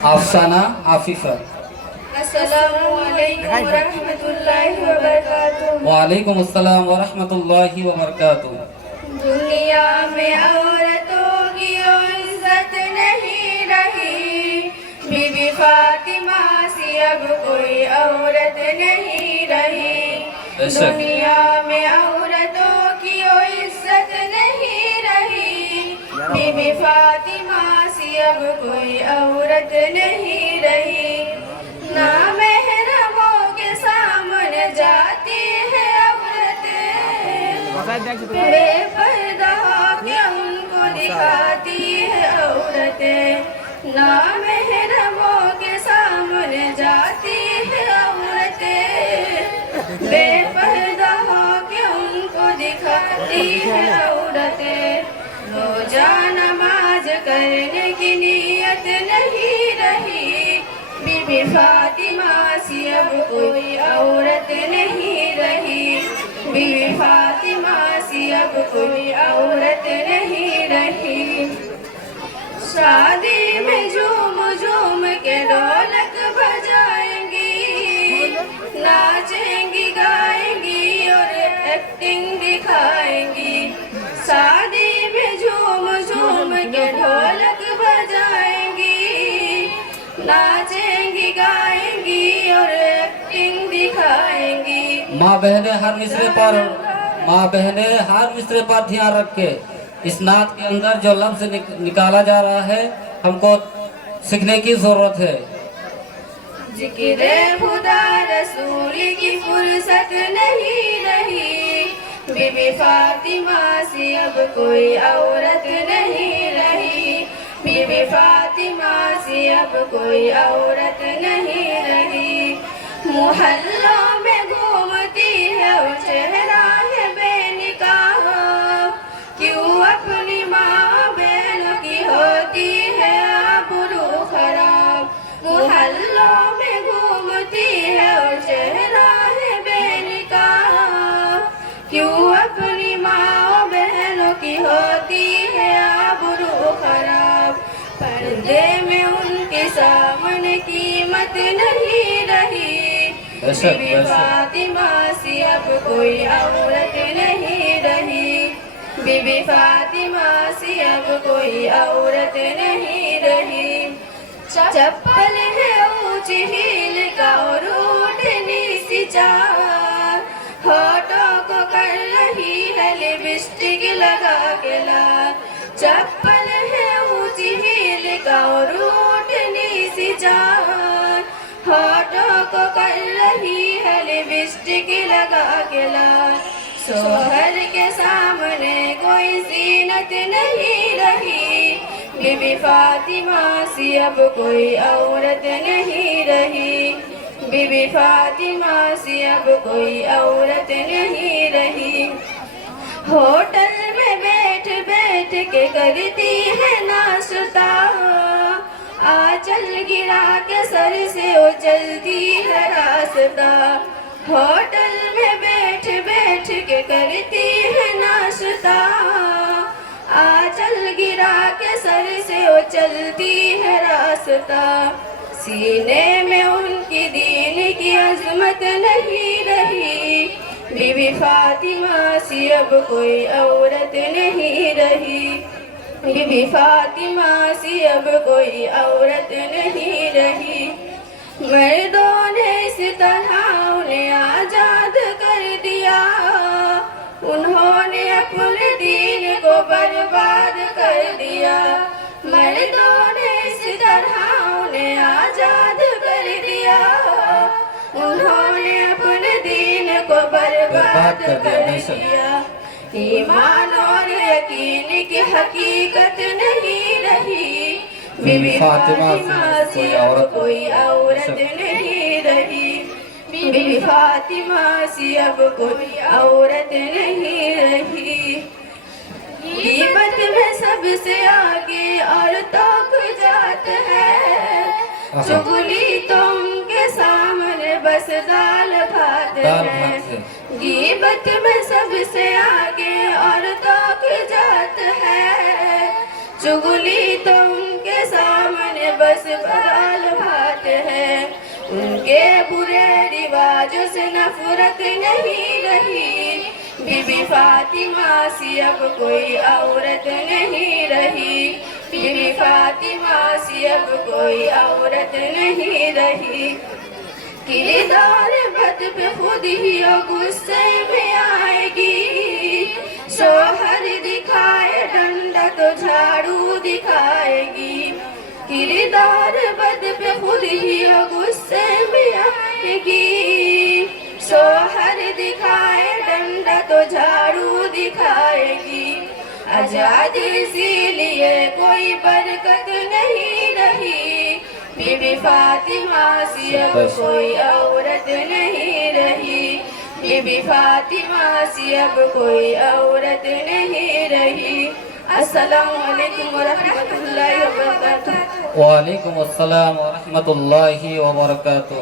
अफसाना आफिफा। अस्सलामु अलैकुम रहमतुल्लाहि व बरकातुहू। वालेकुम अस्सलाम व रहमतुल्लाहि व बरकातुहू। दुनिया में औरतों की इज्जत नहीं रही, बीबी फातिमा सी अब कोई औरत नहीं रही। दुनिया में औरतों की इज्जत नहीं रही, बीबी फातिमा सी अब कोई औरत नहीं रही। ना महरमों के सामने जाती है औरतें, बेपर्दा के उनको दिखाती है औरतें। ना महरमों के सामने जाती है औरतें, बेपर्दा के उनको दिखाती है औरतें। रोजा नमाज करने की नीयत नहीं रही, बीबी फातिमा सी अब कोई औरत नहीं रही। बीबी फातिमा सी अब कोई औरत नहीं रही। शादी में झूम झूम के ढोलक बजाएंगी, नाचेंगी गाएंगी और एक्टिंग दिखाएंगी। शादी में झूम झूम के ढोलक बजाएंगी, नाचेंगी गाएंगी और एक्टिंग दिखाएंगी। माँ बहने हर मिसरे पर ध्यान रख के इस नात के अंदर जो लफ्ज निकाला जा रहा है हमको सीखने की जरूरत है। जिक्र खुदा रसूल की फुर्सत नहीं रही, बीबी फातिमा सी अब कोई औरत नहीं रही। बीबी फातिमा सी अब कोई औरत नहीं रही। मोहल्लों में घूमती है और चेहरा है बेनिकाह, क्यों अपनी माँ बहनों की होती है आबरू खराब। मोहल्लों में घूमती है और चेहरा है बेनिकाह, क्यों अपनी माँ बहनों की होती है आबरू खराब। पर्दे में उनके सामने कीमत नहीं रही, बीबी फातिमा सी अब कोई औरत नहीं रही। बीबी फातिमा सी अब कोई औरत नहीं रही। चप्पल है ऊंची हील का और ऊँटनी सी चाल, होठों को कर रही है लिपस्टिक लगा के लाल। चप्पल है ऊंची हील का और ऊँटनी सी चाल, होठों को कर रही है लिपस्टिक लगा के लाल। सोहर के सामने कोई जीनत नहीं रही, बीबी फातिमा सी अब कोई औरत नहीं रही। बीबी फातिमा सी अब कोई औरत नहीं रही। होटल में बैठ बैठ के करती है नाश्ता, आंचल गिरा के सर से उछलती है रास्ता। होटल में बैठ बैठ के करती है नाश्ता, आंचल गिरा के सर से उछलती है रास्ता। सीने में उनकी दीन की अजमत नहीं रही, बीबी फातिमा सी अब कोई औरत नहीं रही। बीबी फातिमा सी अब कोई औरत नहीं रही। मर्दों ने इस तरह उन्हें आजाद कर दिया, उन्होंने अपने दीन को बर्बाद कर दिया। मर्दों ने इस तरह उन्हें आजाद कर दिया, उन्होंने अपने दीन को बर्बाद कर दिया। ईमान और यकीन की हकीकत नहीं रही, बीबी फातिमा सी अब कोई औरत नहीं रही। बीबी फातिमा सी अब कोई औरत नहीं रही। ग़ीबत में सबसे आगे औरतों की जात है, चुगली तुमके सामने बस दाल भात है। ग़ीबत में सबसे आगे औरतों की जात है, चुगली तुमके सामने बस बगाल भात है। उनके बुरे रिवाजों से नफरत नहीं रही, बीबी फातिमा सी अब कोई औरत नहीं रही, बीबी फातिमा सी अब कोई औरत नहीं रही। किरदार बद पे खुद ही और गुस्से में आएगी, शोहर दिखाए डंडा तो झाड़ू दिखाएगी। किरदार बद पे खुद ही और गुस्से में आएगी, शोहर दिखाए डंडा तो झाड़ू दिखाएगी। आजादी इसीलिए कोई बरकत नहीं रही, बीबी फातिमा सी अब कोई औरत नहीं रही, बीबी फातिमा सी अब कोई औरत नहीं रही। अस्सलामु अलैकुम व रहमतुल्लाहि व बरकातुहू। वालेकुम अस्सलाम व रहमतुल्लाहि व बरकातुहू।